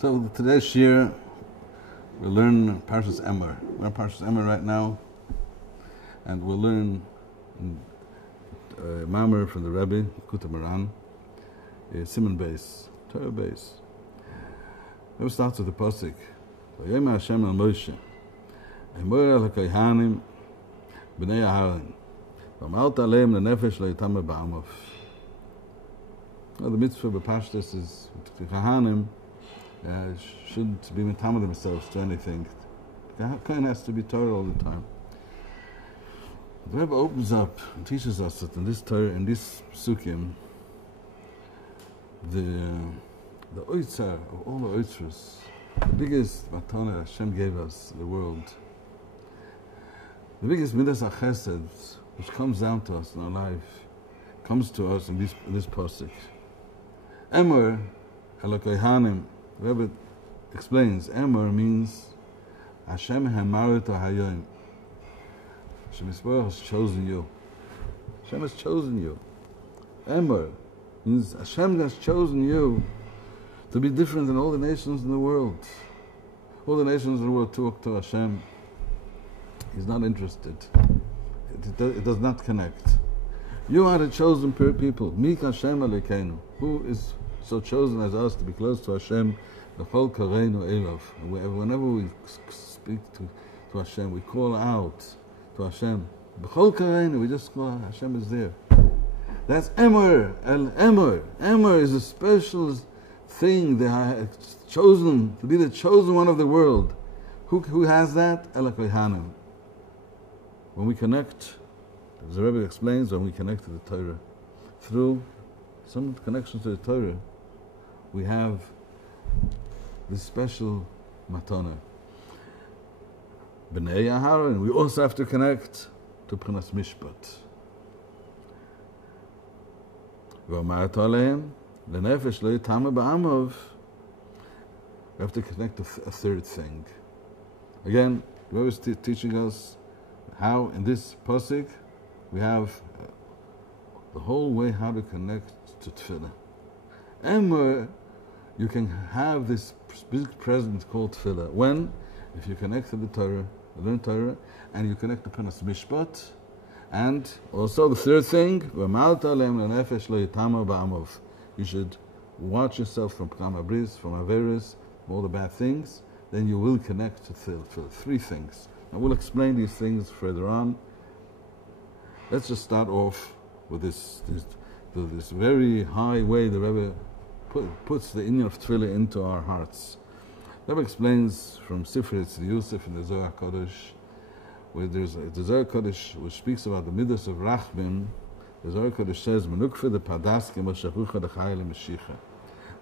So today's year, we'll learn Parshas Emor. We're on Parshas Emor right now, and we'll learn Mamar from the rabbi, Likutei Moharan, Simon base, Torah base. It starts with the pasuk. Vayom Hashem el Moshe, Emor el hakohanim b'nei Aharon, v'amalt aleim lenefesh lo yitama ba'amov. The mitzvah b'pashtus is the Kohanim shouldn't be mitama themselves to anything. The Kohen has to be Torah all the time. The Rebbe opens up and teaches us that in this Torah, in this psukim, the oitzar of all the oitzars, the biggest matana Hashem gave us in the world, the biggest midas chesed which comes down to us in our life, comes to us in this pasuk. Emor Elokohanim. The Rebbe explains, Emor means Hashem hamarit hayom. Hashem has chosen you. Hashem has chosen you. Emor means Hashem has chosen you to be different than all the nations in the world. All the nations in the world talk to Hashem. He's not interested. It does not connect. You are the chosen people. Mik Hashem Elokeinu. Who is so chosen as us to be close to Hashem? Whenever we speak to Hashem, we call out to Hashem. We just call Hashem is there. That's Emor. Emor. Emor is a special thing that I have chosen to be the chosen one of the world. Who has that? Elokohanim. When we connect, as the Rebbe explains, when we connect to the Torah, through some connection to the Torah, we have this special matana. B'nei Aharon. We also have to connect to P'chinas Mishpat. V'amart aleim lenefesh lo yitama ba'amov. We have to connect to a third thing. Again, the Rebbe is teaching us how in this pasuk we have the whole way how to connect to tefillah. Emor, you can have this big presence called tefillah. When? If you connect to the Torah, you learn Torah, and you connect to P'chinas Mishpat, and also the third thing, you should watch yourself from P'gam Abris, from Averis, from all the bad things, then you will connect to tefillah. Three things. I will explain these things further on. Let's just start off with this very high way the Rebbe puts the inyan of tefillah into our hearts. The Rebbe explains from Sifri Tzvi Yosef in the Zohar Kodesh, where there's the Zohar Kodesh which speaks about the midas of Rachmin. The Zohar Kodesh says, "Menukfe de padaske moshachucha de chayil meshicha."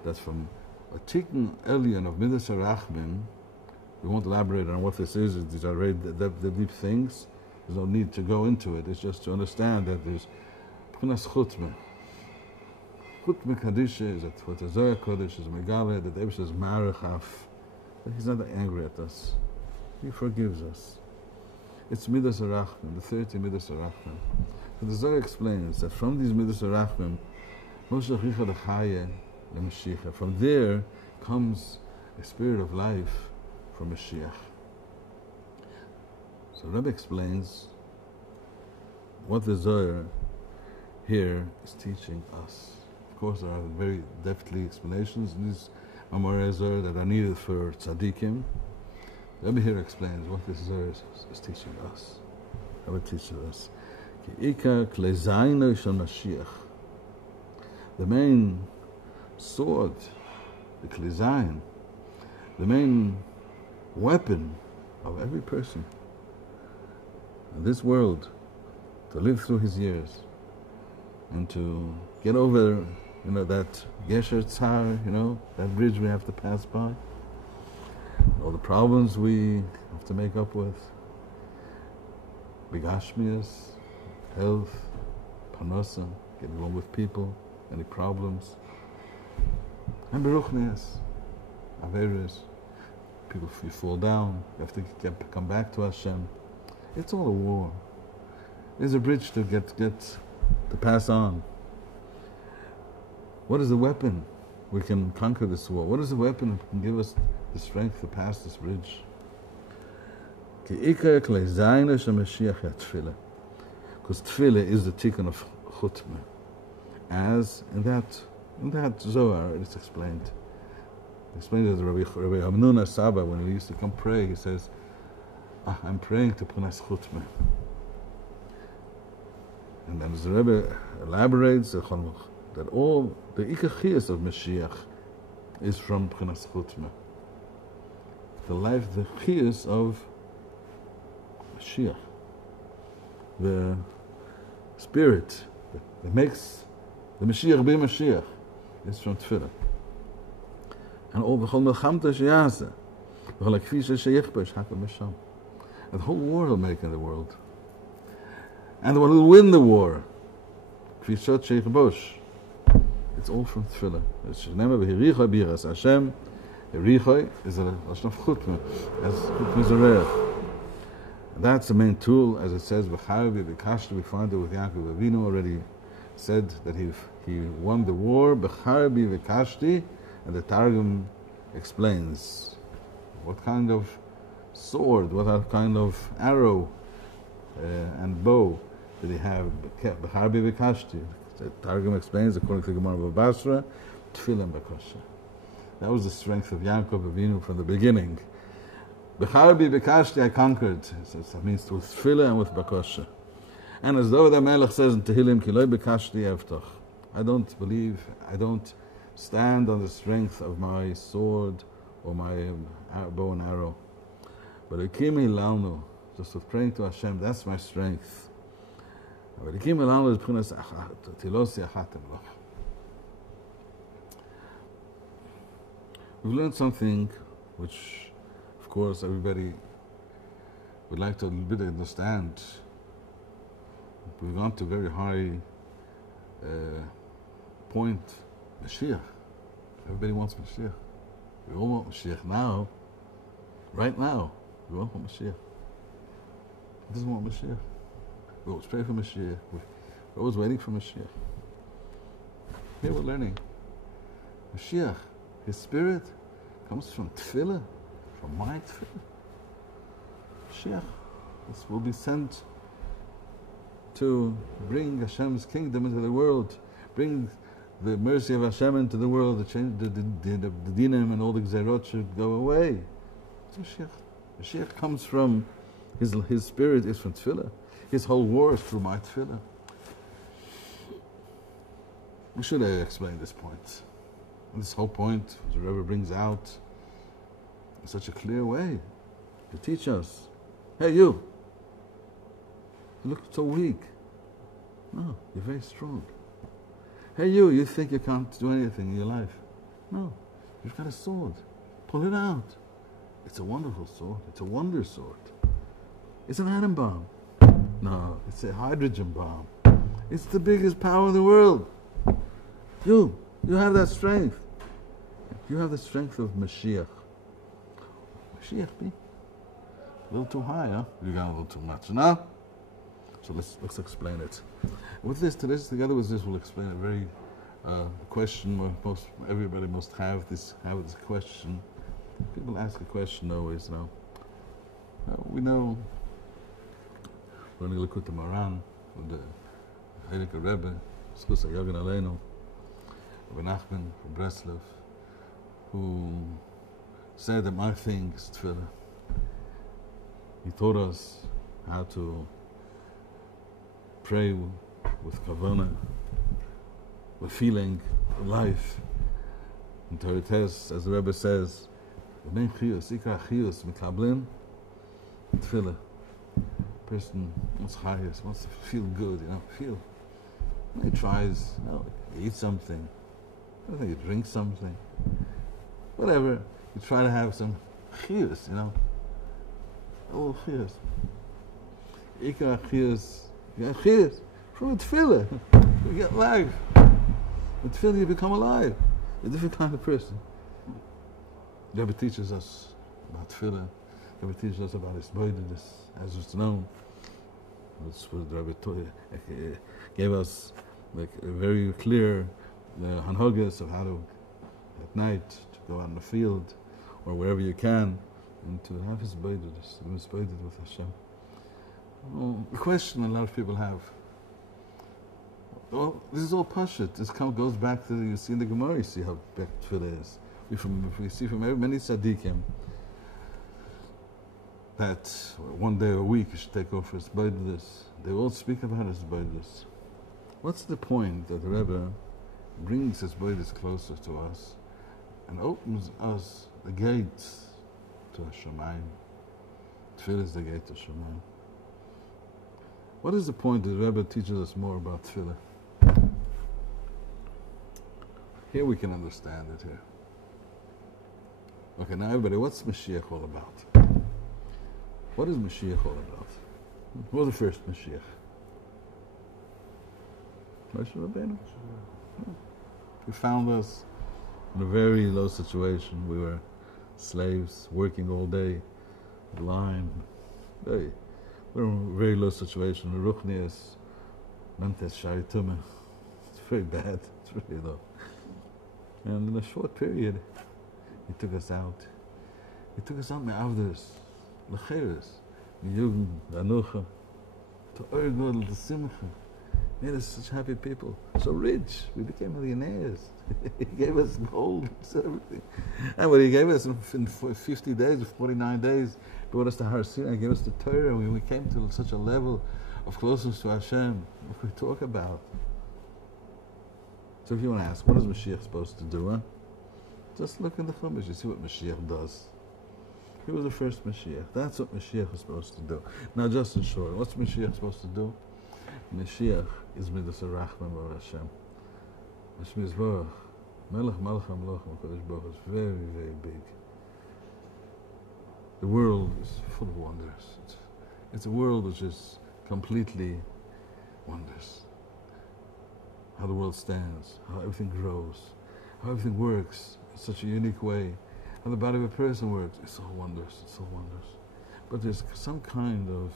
That's from a tikkun elyon of midas of Rachmin. We won't elaborate on what this is. These are very the deep things. There's no need to go into it. It's just to understand that there's P'chinas chutmeh. Chutmeh Kadisha is that what the Zohar Kodesh is megale, that Eibus is marachaf. But he's not angry at us. He forgives us. It's midas arachman, the 30 midas arachman. So the Zohar explains that from these midas arachman, from there comes a spirit of life from Mashiach. So Rebbe explains what the Zohar here is teaching us. Of course, there are very deftly explanations in these Amorai Zohar that are needed for tzaddikim. Rebbe here explains what this Zohar is teaching us. Rebbe teaches us. The main sword, the klezayin, the main weapon of every person in this world to live through his years and to get over, that Gesher Tzar, that bridge we have to pass by, all the problems we have to make up with, Bigashmias, health, Parnasa, getting along with people, any problems, and Beruchnias, Averis, people, you fall down, you have to come back to Hashem. It's all a war. There's a bridge to pass on. What is the weapon we can conquer this war? What is the weapon that can give us the strength to pass this bridge? Because tefillah is the tikkun of chutmah. As in that Zohar, it's explained. Explained as Rabbi Hamnuna Saba, when he used to come pray, he says, I'm praying to P'nas Chutmah. And then the Rebbe elaborates that all the ikachiyas of Mashiach is from P'nas Chutmah. The chiyas of Mashiach, the spirit that makes the Mashiach be Mashiach, is from Tefillah. And all the whole war will make in the world. And the one who will win the war, it's all from Tefillah. Hashem, Yerichoi is a lashon of chutmah, as chutmah is a reich. That's the main tool, as it says, B'charabi B'kashta. We find it with Yaakov Avinu already said that he won the war, B'charabi B'kashti, and the Targum explains what kind of sword, what kind of arrow and bow did he have. B'charabi B'kashti. The Targum explains, according to the Gemara of Basra, Tefillah B'kosha. That was the strength of Yaakov Avinu from the beginning. B'charabi B'kashti, I conquered. So that means with Tefillah and with B'kosha. And as David HaMelech says in Tehillim, Ki lo b'kashti evtach. I don't stand on the strength of my sword or my bow and arrow. But Ekimi Lalnu, just with praying to Hashem, that's my strength. But Ekimi Lalnu is P'chinas Tilosi Achatem Loch. We've learned something which, of course, everybody would like to a little bit understand. We've gone to a very high point, Mashiach. Everybody wants Mashiach. We all want Mashiach now, right now. We all want Mashiach. Who doesn't want Mashiach? We always pray for Mashiach. We're always waiting for Mashiach. Here we're learning. Mashiach, his spirit comes from Tefillah, from my Tefillah. Mashiach, this will be sent to bring Hashem's kingdom into the world, bring the mercy of Hashem into the world, the change, the dinim and all the gzerot should go away. It's Mashiach. Mashiach comes from, his spirit is from Tefillah. His whole war is through my Tefillah. We should explain this point. And this whole point, the Rebbe brings out in such a clear way to teach us. Hey, you look so weak. No, you're very strong. Hey, you think you can't do anything in your life. No, you've got a sword. Pull it out. It's a wonderful sword. It's a wonder sword. It's an atom bomb. No, it's a hydrogen bomb. It's the biggest power in the world. You have that strength. You have the strength of Mashiach. Mashiach be a little too high, huh? You got a little too much. No? So let's explain it. With this, together with this, we'll explain a very question. Everybody must have this question. People ask a question always. We know we're in the Likutei Moharan with the Heilige Rebbe, Schus HaYogen Aleinu, Rabbi Nachman from Breslov, who said that my thing is Tefillah. He taught us how to pray with kavanah, with feeling, with life. In Torah, as the Rebbe says, the main chiyus, ikar chiyus, mikablin, tefillah. Person wants chayus, wants to feel good, feel. And he tries, he eats something, he drinks something, whatever. You try to have some chiyus, Oh, chiyus. Ikar chiyus. You get chiyus from a tefillah. You get life. With tefillah you become alive. You're a different kind of person. The Rebbe teaches us about tefillah. The Rebbe teaches us about Hitbodedut, as it's known. That's what the Rebbe gave us, like a very clear hanhogas of how to at night, to go out in the field, or wherever you can, and to have Hitbodedut, to be Hitbodedut with Hashem. Well, the question a lot of people have, well, this is all pashut. This goes back to, you see in the Gemara, you see how big tefillah is. We see from many tzaddikim that one day a week you should take off for Hitbodedut. They all speak about Hitbodedut. What's the point that the Rebbe brings Hitbodedut closer to us and opens us the gates to Hashemayim? Tefillah is the gate to Hashemayim. What is the point that the Rebbe teaches us more about Tefillah? Here we can understand it here. Okay, now everybody, what's Mashiach all about? What is Mashiach all about? Who was the first Mashiach? Moshe Rabbeinu. He found us in a very low situation. We were slaves, working all day, blind. We were in a very low situation. Ruchnius, Mentes Sharitumah. It's very bad. It's really low. And in a short period, he took us out. He took us out me'avders, l'cheres, Jugend, Anucha, to Ergod, to Simcha. Made us such happy people, so rich. We became millionaires. He gave us gold, everything. And what he gave us in 50 days, or 49 days, brought us to Har Sinai, gave us the Torah. We came to such a level of closeness to Hashem. What we talk about. So if you want to ask, what is Mashiach supposed to do? Huh? Just look in the Chumash, you see what Mashiach does. He was the first Mashiach. That's what Mashiach is supposed to do. Now just in short, what's Mashiach supposed to do? Mashiach is Midas HaRachman Bar Hashem. Hashem is Baruch. Melech Malach HaMelachim HaKadosh Baruch is very, very big. The world is full of wonders. It's a world which is completely wonders. How the world stands, how everything grows, how everything works in such a unique way, how the body of a person works. It's all wonders, it's all wonders. But there's some kind of,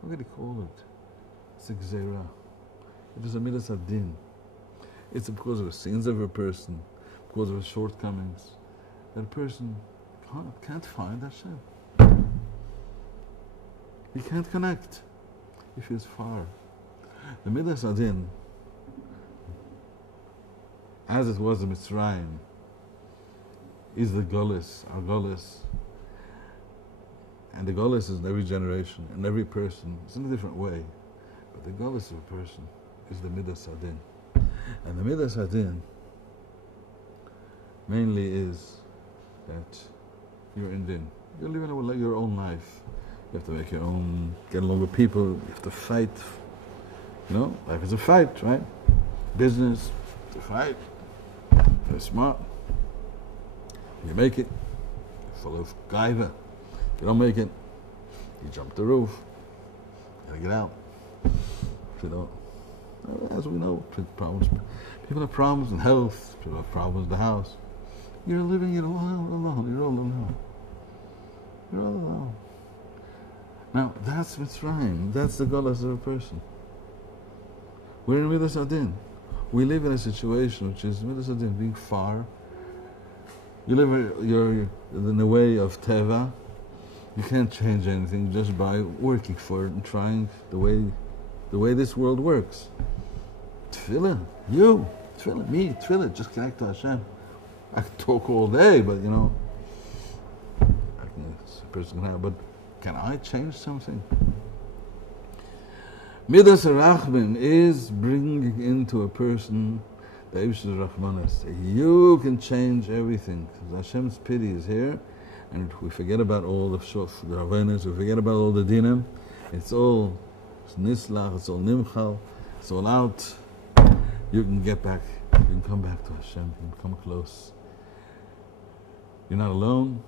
what do you call it? It's a gzeira. It is a midas adin. It's because of the sins of a person, because of his shortcomings, that a person can't find Hashem. He can't connect if he's far. The midas adin, as it was in Mitzrayim, is the Golis, our Golis. And the Golis is in every generation, in every person. It's in a different way. But the Golis of a person is the Midas Adin. And the Midas Adin mainly is that you're in Din. You're living your own life. You have to make your own, get along with people, you have to fight. You know, life is a fight, right? Business, it's a fight. Very smart. You make it, you're full of gaiva. If you don't make it, you jump the roof. You gotta get out. If you don't, as we know, people have problems in health, people have problems in the house. You're living it all alone. You're all alone. You're all alone. Now, that's Mitzrayim. That's the Golas of a person. We're in Midas Adin. We live in a situation which is Midas Adin, being far. You're in the way of Teva. You can't change anything just by working for it and trying the way this world works. Tefillah, Tefillah, me, Tefillah, just connect to Hashem. I can talk all day, but a person can have, but can I change something? Midas HaRachman is bringing into a person the Eibush Rachmanas. You can change everything. Hashem's pity is here, and we forget about all the Ravanas, we forget about all the dinim. It's all nislach, it's all nimchal, it's all out. You can get back, you can come back to Hashem, you can come close. You're not alone,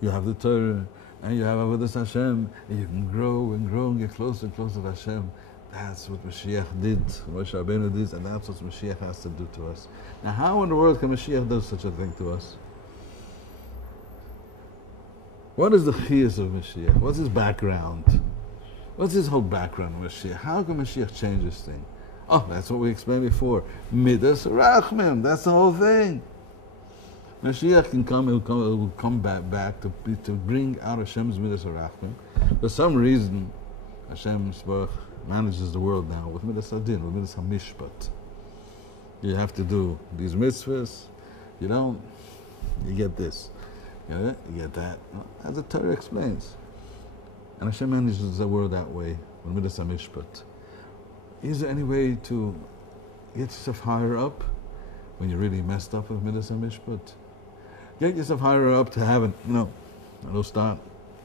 you have the Torah, and you have Avodas Hashem, and you can grow and get closer and closer to Hashem. That's what Mashiach did, Moshe Rabbeinu did, and that's what Mashiach has to do to us. Now, how in the world can Mashiach do such a thing to us? What is the chiyus of Mashiach? What's his background? What's his whole background of Mashiach? How can Mashiach change this thing? Oh, that's what we explained before. Midas Rachmim, that's the whole thing. Mashiach can come, he'll come back to bring out Hashem's Midas Rachmim. For some reason, Hashem manages the world now with Midas Adin, with Midas HaMishpat. You have to do these mitzvahs, you don't, you get this. You get it? You get that. As the Torah explains. And Hashem manages the world that way, with Midas HaMishpat. Is there any way to get yourself higher up when you're really messed up with Midas HaMishpat? Get yourself higher up to have I'll start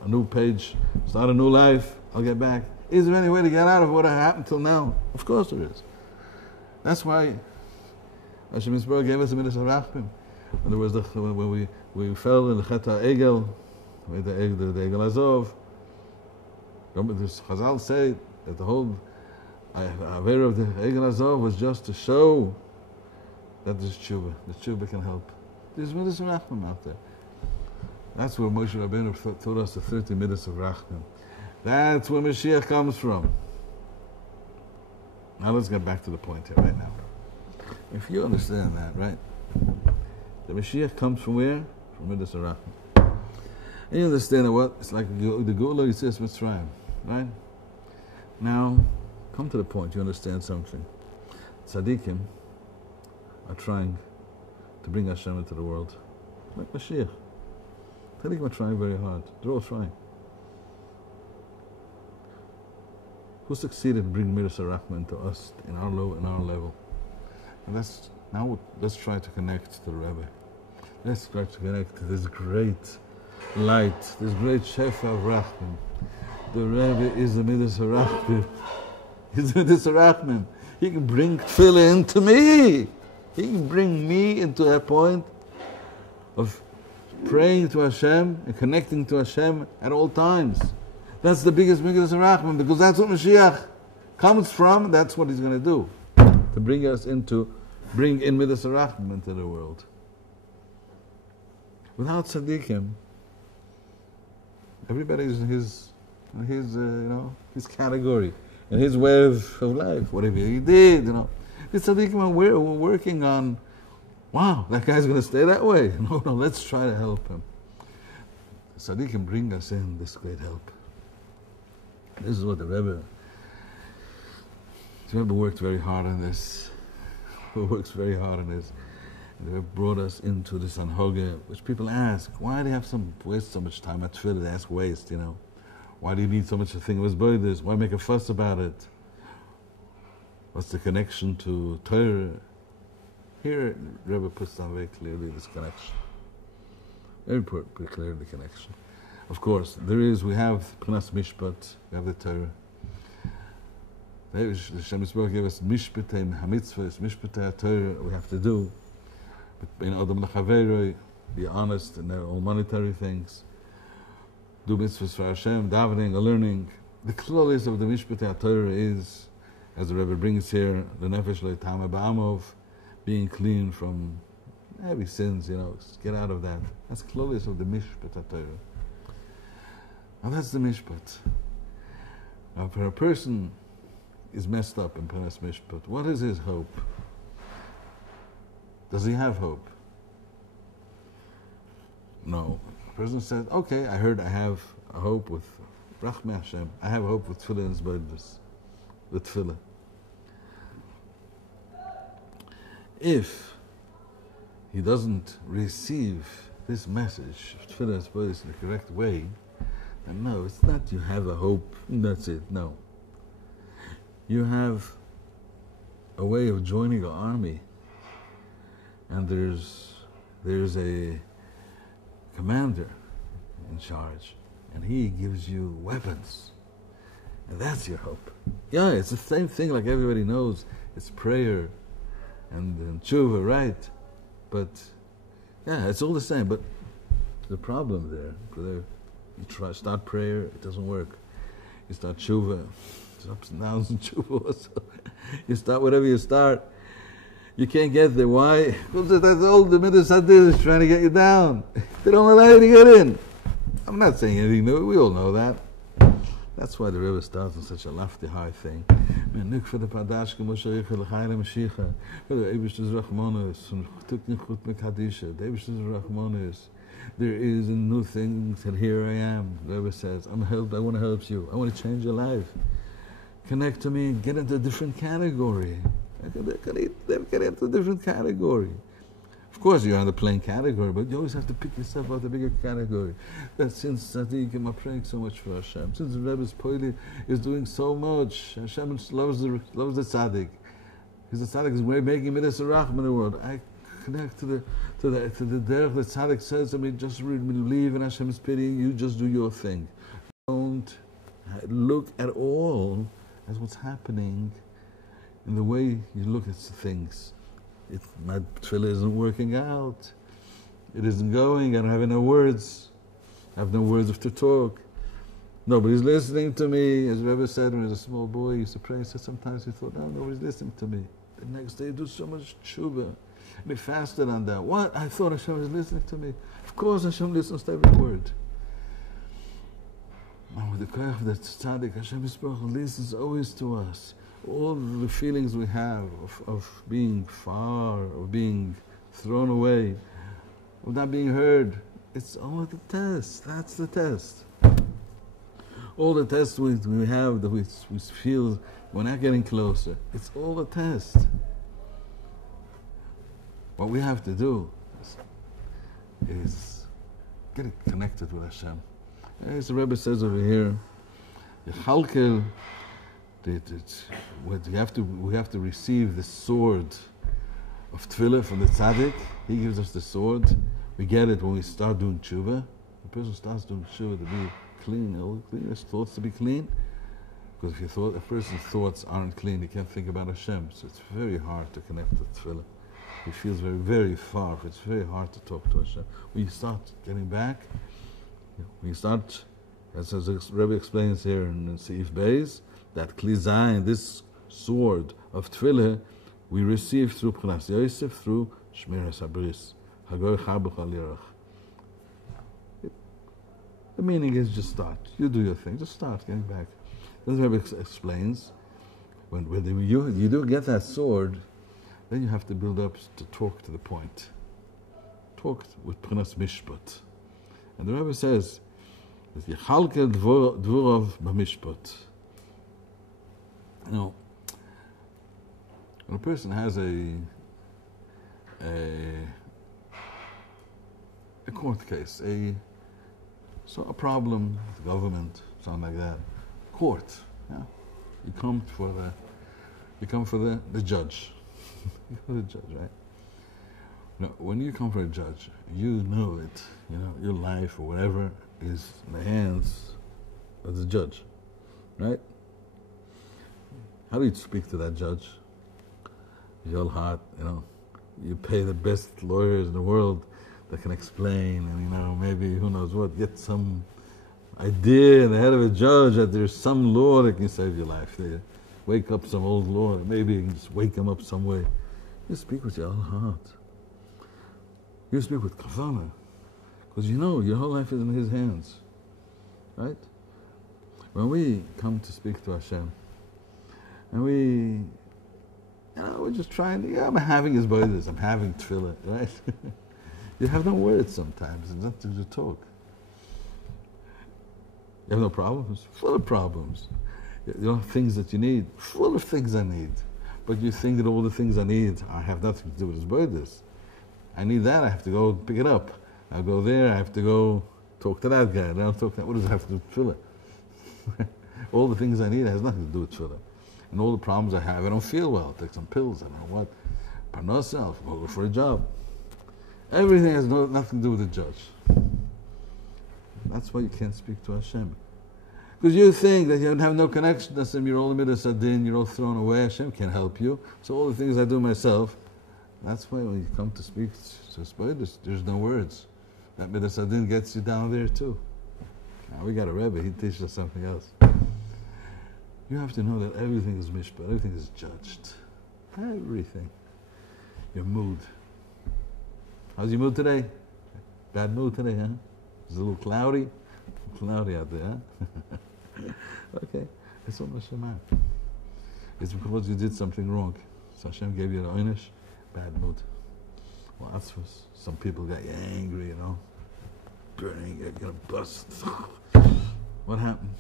a new page, start a new life, I'll get back. Is there any way to get out of what happened till now? Of course there is. That's why Hashem Yisrael gave us the Midas HaRachmim. And there was when we fell in the Chet HaEgel, the Egel Azov. This Chazal say that the whole Avera of the Egel Azov was just to show that there's tshuva. The tshuva can help. There's Midas Rachmim out there. That's where Moshe Rabbeinu taught us the 30 Midas of Rachmim. That's where Mashiach comes from. Now let's get back to the point here right now. If you understand that, right? The Mashiach comes from where? From Midas Rachmim. And you understand that what? It's like the Gula Yitzis Mitzrayim, right? Now, come to the point, you understand something. Tzaddikim are trying to bring Hashem into the world. Like Mashiach. Tzaddikim are trying very hard. They're all trying. Who succeeded in bringing Midas HaRachmim to us in our level? And let's try to connect to the Rebbe. Let's try to connect to this great light, this great Shefa of Rachmim. The Rebbe is the Midas HaRachmim. He's the Midas HaRachmim. He can bring tefillah into me. He can bring me into a point of praying to Hashem and connecting to Hashem at all times. That's the biggest Midas HaRachmim, because that's what Mashiach comes from. That's what he's going to do, to bring in Midas HaRachmim into the world. Without tzaddikim, everybody's in his category, in his way of life, whatever he did, The tzaddikim are working on, wow, that guy's going to stay that way. No, let's try to help him. The tzaddikim bring us in this great help. This is what the Rebbe worked very hard on this. He works very hard on this. The Rebbe brought us into this anhoge, which people ask, why do you have waste so much time at tefillah? They ask waste, Why do you need so much to think of his bodies? Why make a fuss about it? What's the connection to Torah? Here, Rebbe puts down very clearly this connection. Very clearly the connection. Of course, we have P'nas Mishpat, we have the Torah. The Hashem Yisrael gave us Mishpatei HaMitzvahs, Mishpatei HaTorah, we have to do. But in Adam L'Chaveroi, be honest in all monetary things. Do mitzvahs for Hashem, davening, learning. The closest of the Mishpatei HaTorah is, as the Rebbe brings here, the Nefesh Le'Tama Ba'amov, being clean from heavy sins, get out of that. That's closest of the Mishpat HaTorah. Now that's the Mishpat. Now if a person is messed up in P'nas Mishpat, what is his hope? Does he have hope? No. The person says, okay, I heard I have a hope with Rachmei Hashem. I have hope with Tefillah and Zbodedus. With Tefillah. If he doesn't receive this message of Tefillah and Zbodedus in the correct way, then no, it's not you have a hope, and that's it. No. You have a way of joining an army, and there's a commander in charge, and he gives you weapons, and that's your hope. Yeah, it's the same thing like everybody knows. It's prayer and tshuva, right? But yeah, it's all the same. But the problem there, you start prayer, it doesn't work. You start tshuva, there's ups and downs in tshuva also. You start whatever you start, you can't get there. Why? Because that's all the Midas Hadid is trying to get you down. They don't allow you to get in. I'm not saying anything new, we all know that. That's why the Rebbe starts on such a lofty, high thing. Menuk for the Padashke Moshe Yichel L'Chayla Mashiach. For the Eibishter's Rachmanis, from Tukni Chut Mekadisha, the Eibishter's Rachmanis. There is a new thing, and here I am. The Rebbe says, I want to help you. I want to change your life. Connect to me, get into a different category. Get into a different category. Of course, you're on the plain category, but you always have to pick yourself out the bigger category. That since Tzaddikim are praying so much for Hashem, since the Rebbe's Poili is doing so much, Hashem loves the Tzaddik. Because the Tzaddik is making Midas Rachman in the world. I connect to the derech. The Tzaddik says to me, just believe in Hashem's pity. You just do your thing. Don't look at all as what's happening in the way you look at things. My tefillah isn't working out. It isn't going. I don't have any words. I have no words to talk. Nobody's listening to me. As Rebbe said when he was a small boy, he used to pray. He said sometimes he thought, no, nobody's listening to me. The next day he do so much tshuva. And he fasted on that. What? I thought Hashem was listening to me. Of course Hashem listens to every word. And with the koyach of the tzaddik, Hashem Yisparach listens always to us. All the feelings we have of being far, of being thrown away, of not being heard, it's all the test. That's the test. All the tests we have that we feel we're not getting closer, it's all the test. What we have to do is get connected with Hashem. As the Rebbe says over here, we have to receive the sword of tefillah from the tzaddik. He gives us the sword. We get it when we start doing tshuva. The person starts doing tshuva to be clean. His thoughts to be clean. Because if a person's thoughts aren't clean, he can't think about Hashem. So it's very hard to connect to tefillah. He feels very, very far. It's very hard to talk to Hashem. When you start getting back, when you start, as the Rebbe explains here in Seif Beis, that Kli Zayin, this sword of Tefillah, we receive through P'nas Yosef, through Shmiras HaBris. Hagor Chabuch Al Yerach. The meaning is just start. You do your thing. Just start getting back. Then the Rebbe explains, when you do get that sword, then you have to build up to talk to the point. Talk with P'nas Mishpat. And the Rebbe says, Yechalke Dvorov B'Mishpat. You know, when a person has a court case, a problem with the government, something like that, court, yeah? You come for the judge. You go to the judge, right? Now, when you come for a judge, you know it. You know your life or whatever is in the hands of the judge, right? How do you speak to that judge? Your heart, you pay the best lawyers in the world that can explain, and maybe who knows what, get some idea in the head of a judge that there's some law that can save your life. They wake up some old law, maybe you can just wake him up some way. You speak with your whole heart. You speak with kavanah, because your whole life is in His hands, right? When we come to speak to Hashem, and we're just trying, I'm having His bodies, I'm having tefillah, right? You have no words sometimes, there's nothing to talk. You have no problems? Full of problems. You don't have things that you need? Full of things I need. But you think that all the things I need have nothing to do with His bodies. I need that, I have to go pick it up. I'll go there, I have to go talk to that guy. I don't talk to that. What does it have to do with tefillah? All the things I need has nothing to do with tefillah. And all the problems I have, I don't feel well, take some pills, I don't know what. Parnasa, I'll go for a job. Everything has nothing to do with the judge. That's why you can't speak to Hashem. Because you think that you have no connection to Hashem, you're all midas adin, you're all thrown away, Hashem can't help you. So all the things I do myself, that's why when you come to speak to Spiders, there's no words. That midas adin gets you down there too. Now we got a Rebbe, he teaches us something else. You have to know that everything is mishpat, everything is judged. Everything. Your mood. How's your mood today? Bad mood today, huh? It's a little cloudy. Cloudy out there, huh? Okay, it's all Hashem. It's because you did something wrong. So Hashem gave you an oynish, bad mood. Well, that's what some people got angry, burning, you're gonna bust. What happened?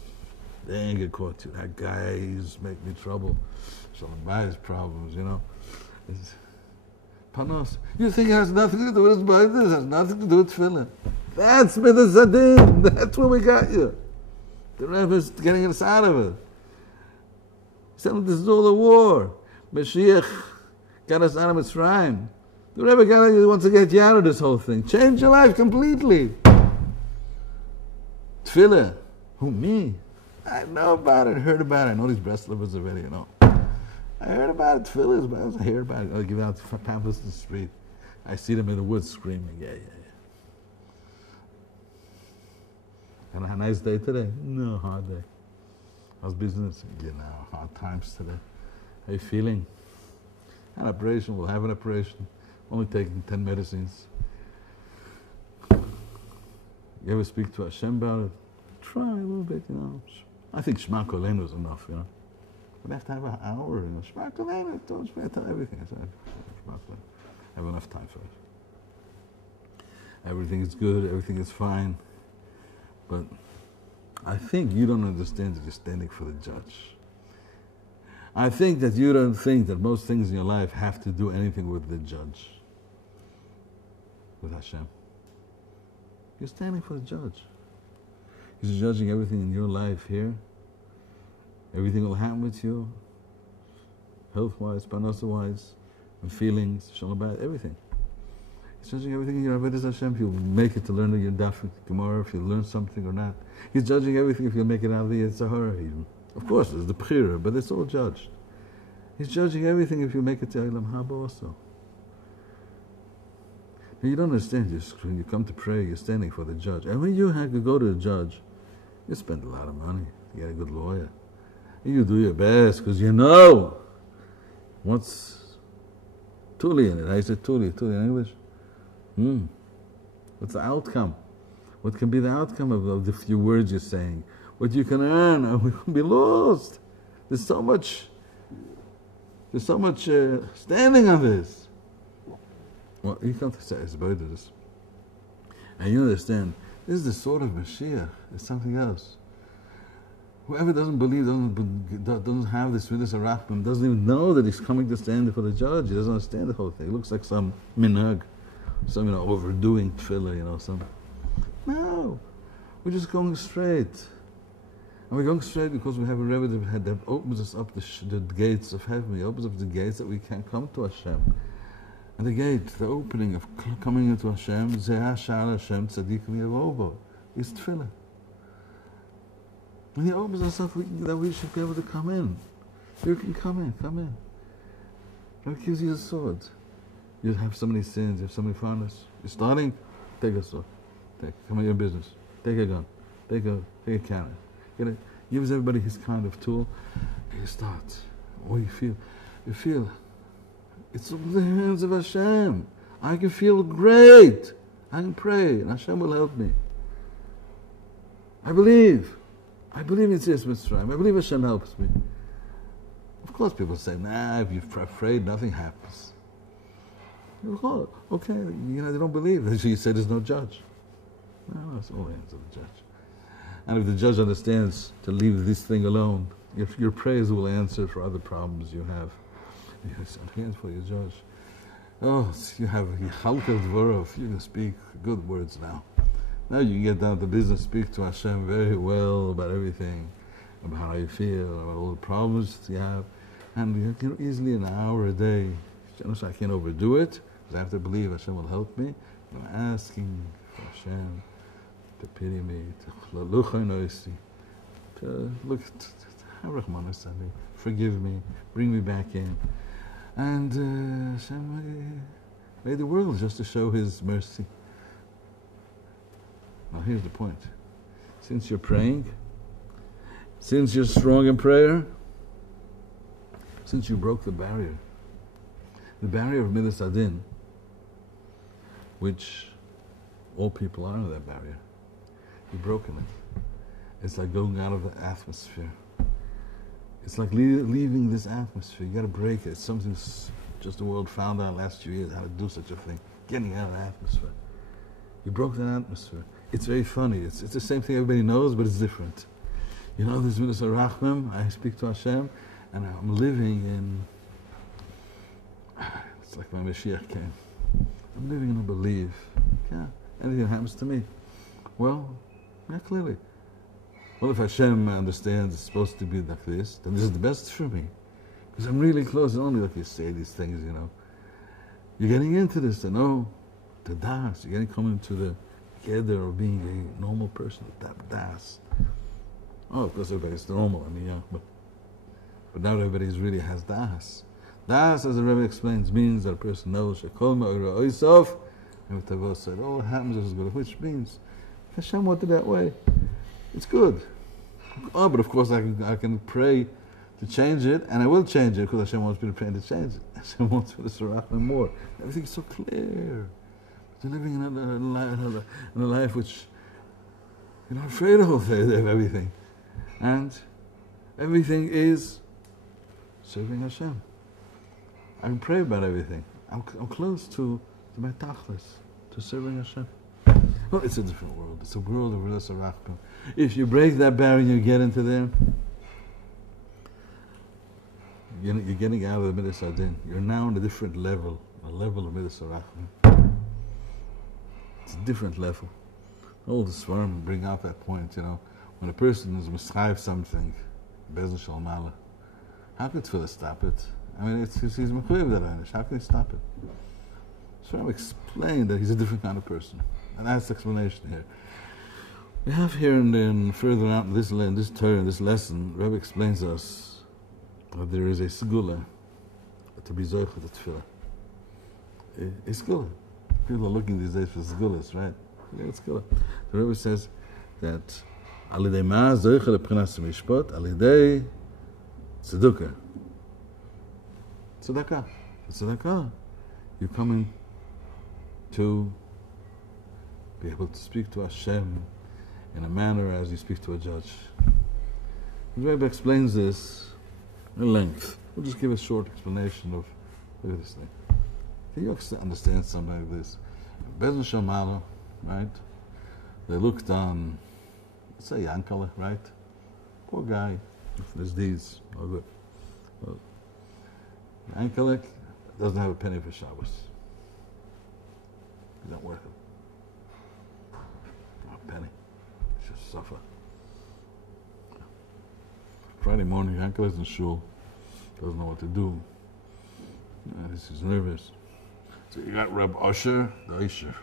The anger caught you. That guy's making me trouble. Shalom Bayis problems, It's panos. You think it has nothing to do with his business, it has nothing to do with tefillin. That's Midas Adin. That's where we got you. The Rebbe is getting us out of it. He said, this is all a war. Mashiach got us out of Mitzrayim. The Rebbe wants to get you out of this whole thing. Change your life completely. Tefillah. Who, me? I know about it, heard about it. I know these Breslovers already, I heard about it, tefillah, I hear about it. I give out pamphlets in the street. I see them in the woods screaming, yeah. And a nice day today? No, hard day. How's business? Hard times today. How you feeling? An operation, we'll have an operation. Only taking 10 medicines. You ever speak to Hashem about it? Try a little bit, I think Shema Kolenu is enough, We have to have an hour, Shema Kolenu, don't tell everything. Shema Kolenu. I have enough time for it. Everything is good, everything is fine. But I think you don't understand that you're standing for the judge. I think that you don't think that most things in your life have to do anything with the judge, with Hashem. You're standing for the judge. He's judging everything in your life here. Everything will happen with you, health-wise, parnasa-wise, and feelings, shalom bayis, everything. He's judging everything in your avodas Hashem. If you'll make it to learn your daf Gemara, if you'll learn something or not. He's judging everything if you'll make it out of the Yitzhahara even. Of course, there's the Bechira, but it's all judged. He's judging everything if you make it to Eilam Haba also. Now, you don't understand, when you come to pray, you're standing for the judge. And when you have to go to the judge, you spend a lot of money. You get a good lawyer. And you do your best, because you know what's Tuli in it. I said Tuli in English. What's the outcome? What can be the outcome of the few words you're saying? What you can earn, and we can be lost. There's so much standing on this. Well, you come to say Hitbodedut, and you understand, this is the sword of Mashiach. It's something else. Whoever doesn't believe, doesn't have this Midas Arachman, doesn't even know that he's coming to stand for the judge. He doesn't understand the whole thing. It looks like some minhag, some overdoing tefillah, some. No, we're just going straight. And we're going straight because we have a Rebbe that opens us up the gates of heaven. He opens up the gates that we can come to Hashem. And the gate, the opening of coming into Hashem, Ze'ah Sha'ar Hashem Tzadikim Yavobo, is tefillah. When He opens us up, that we should be able to come in. You can come in. God gives you a sword. You have so many sins, you have so many fondness. You're starting, take a sword. Come on your business. Take a gun. Take a cannon. Gives everybody his kind of tool. And you start. What do you feel? It's in the hands of Hashem. I can feel great. I can pray, and Hashem will help me. I believe in Tzis Mitzrayim. I believe Hashem helps me. Of course, people say, nah, if you're afraid, nothing happens. Okay, they don't believe. So you say there's no judge. No, it's all the hands of the judge. And if the judge understands to leave this thing alone, your prayers will answer for other problems you have. Yes, hands for your judge. Oh, you have Yichalkel Dvorov. You can speak good words now. Now you can get down to business, speak to Hashem very well about everything, about how you feel, about all the problems you have. And easily an hour a day. I can't overdo it, because I have to believe Hashem will help me. I'm asking for Hashem to pity me, to look at forgive me, bring me back in. And Hashem made the world just to show His mercy. Now here's the point. Since you're praying, since you're strong in prayer, since you broke the barrier of Midas Adin, which all people are in that barrier, you've broken it. It's like going out of the atmosphere. It's like leaving this atmosphere. You got to break it. It's something just the world found out last few years how to do such a thing. Getting out of the atmosphere. You broke that atmosphere. It's very funny. It's the same thing everybody knows, but it's different. You know, this Midas Rachmim, I speak to Hashem, and I'm living in, it's like my Mashiach came. I'm living in a belief. Yeah, anything happens to me. Well, yeah, clearly. Well, if Hashem understands it's supposed to be like this, then this is the best for me. Because I'm really close, and only like you say these things, you know. You're getting into this, to know, to das. You're getting coming to the gather of being a normal person, das. Oh, of course everybody's normal, I mean, yeah, but not everybody really has das. Das, as the Rebbe explains, means that a person knows Shekol Ma'ira Oisov, and Tavo said, oh, what happens is good, which means Hashem wanted that way. It's good. Oh, but of course I can pray to change it, and I will change it because Hashem wants me to pray to change it. Hashem wants me to surround me more. Everything's so clear. You're living in a life which you're not afraid of everything. And everything is serving Hashem. I can pray about everything. I'm close to my tachlis, to serving Hashem. Well, it's a different world. It's a world of Midas Rachmim. If you break that barrier and you get into there, you're getting out of the Midas Adin. You're now on a different level, a level of Midas Rachmim. It's a different level. All the Svarim bring out that point, you know, when a person is mischive something, Bezen Shal Mala, how can Tefillah stop it? I mean, he's mechuyev that Anish. How can he stop it? Svarim explained that he's a different kind of person. And that's the explanation here. We have here and then, further out in this Torah, this lesson, Rebbe explains to us that there is a segula to be zoich with the tefillah. A segula. People are looking these days for segulas, right? Yeah, it's segula. The Rebbe says that alidei ma zoich lebchinas mishpat, alidei tzedukah. Tzedakah. Tzedakah. You're coming to be able to speak to Hashem in a manner as you speak to a judge. The Rebbe explains this in length. We'll just give a short explanation of this thing. Can you understand something like this? Bezen Shamala, right? They looked on, let's say Yankele, right? Poor guy. There's these. Oh, good. Well, Yankele doesn't have a penny for Shabbos. He's not worth it. Penny. Just suffer. Friday morning, Yankele's in shul, doesn't know what to do. He's nervous. So you got Reb Usher, the Usher.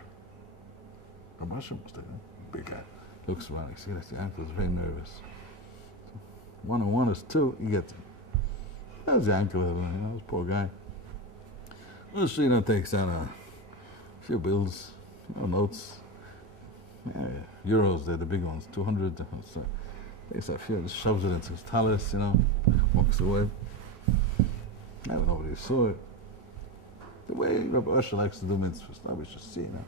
Reb Usher must have been a big guy. Looks around, he sees that Yankel's very nervous. So 1 and 1 is 2, he gets it. That's Yankel, you know, this poor guy. Well, so, takes out a few bills, notes. Yeah, euros, they're the big ones, 200. So takes that few, just shoves it into his talus, walks away. Never nobody saw it. The way Rabbi Usher likes to do mitzvahs, I was just seeing that.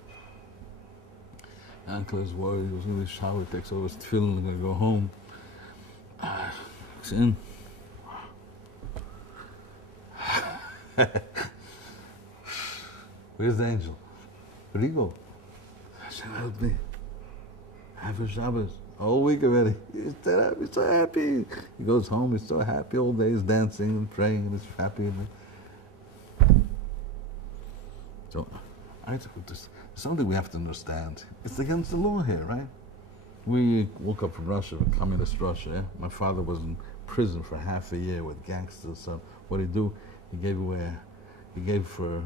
Uncle is worried, he was going to shower, takes over his tefillin, going to go home. Looks in. Where's the angel? Where'd he go? Hashem help me. Have a Shabbos. All week already. He's so happy. He goes home, he's so happy all day. He's dancing and praying and he's happy. So, there's something we have to understand. It's against the law here, right? We woke up from Russia, communist Russia. Yeah? My father was in prison for half a year with gangsters. So what did he do? He gave for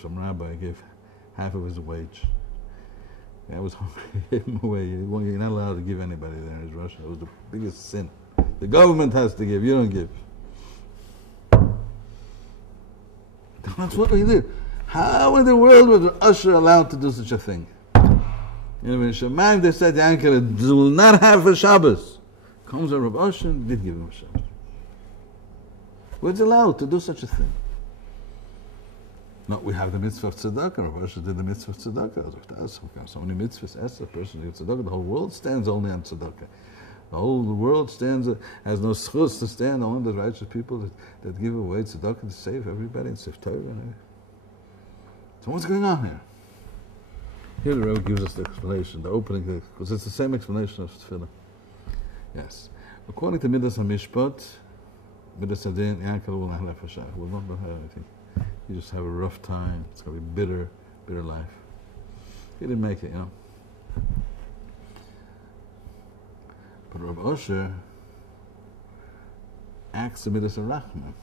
some rabbi, he gave half of his wage. I was hungry, he gave him away. You're not allowed to give anybody there in Russia. It was the biggest sin. The government has to give, you don't give. That's what we did. How in the world was Usher allowed to do such a thing? In Shemaim they said Yankele will not have a Shabbos. Comes a Rabbi Usher and did give him a Shabbos. Was allowed to do such a thing? No, we have the mitzvah of tzedakah. Rabbi Usher did the mitzvah of tzedakah. So many mitzvahs. As a person who gives tzedakah, the whole world stands only on tzedakah. The whole world has no schus to stand, only the righteous people that give away tzedakah to save everybody and save Torah and everything. So what's going on here? Here the Rebbe gives us the explanation, the opening, because it's the same explanation of tefillah. Yes. According to Midas HaMishpat, Midas HaDin, Yankel will not have Hashem. Will not have anything. You just have a rough time. It's going to be bitter life. He didn't make it, you know. But Rav Osher acts the Midas HaRachman.